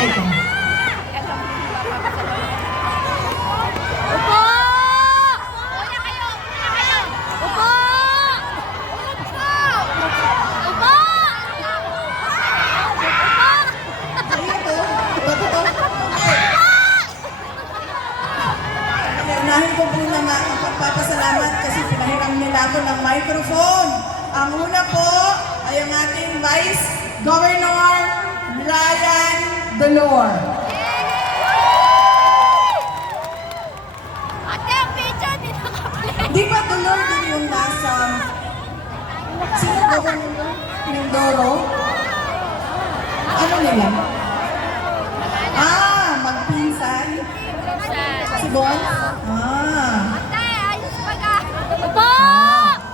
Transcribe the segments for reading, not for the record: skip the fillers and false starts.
Ito. Upo! Una kayo! Una kayo! Upo! Upo! Ayun to. Ito. Unahin ko po na ang pagpapasalamat kasi pinahiram nila ako ng microphone. Ang una po ay ang ating Vice Governor Ryan Dolor. Ate, ang picture din nakaplay. Di ba Dolor din yung nasa sino governor? Mindoro? Ano nila? Magpinsan? Si Bon? Ate, ayos pa ka. Upo!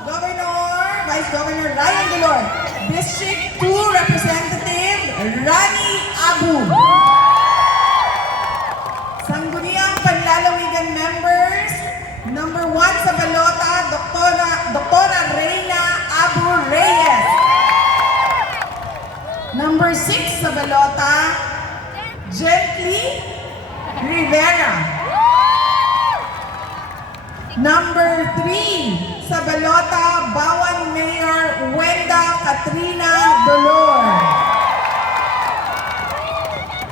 Governor, Vice Governor Ryan Dolor. District 2 Representative Rani Abu. Sangguniang Panlalawigan members, number 1 sa balota, Doktora Reyna Abu Reyes. Number 6 sa balota, Gently Rivera. Number 3 sa balota, Bawan Mayor Wenda Katrina Dolor.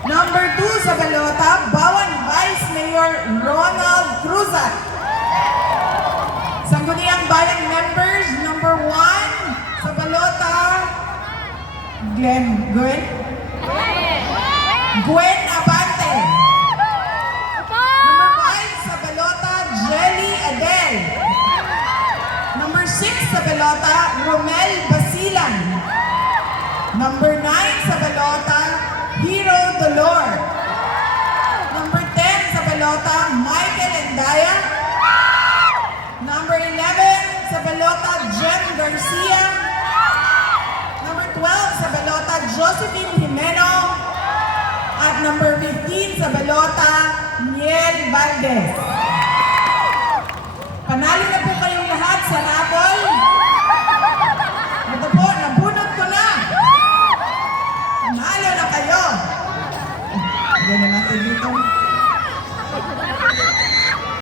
Number 2 sa balota, Bawan Vice Mayor Ronald Cruzat. Sangguniang Bayan members, number 1 sa balota, Gwen Abante. Number 5 sa balota, Jelly Adel. Number 6 sa balota, Romel Basilan. Number 9 sa balota, Hero Dolor. Number 10 sa balota, Michael Endaya. Number 11 sa balota, Jem Garcia. Number 12 sa balota, Josephine Jimeno. At number 15 sa balota, Miel Valdez.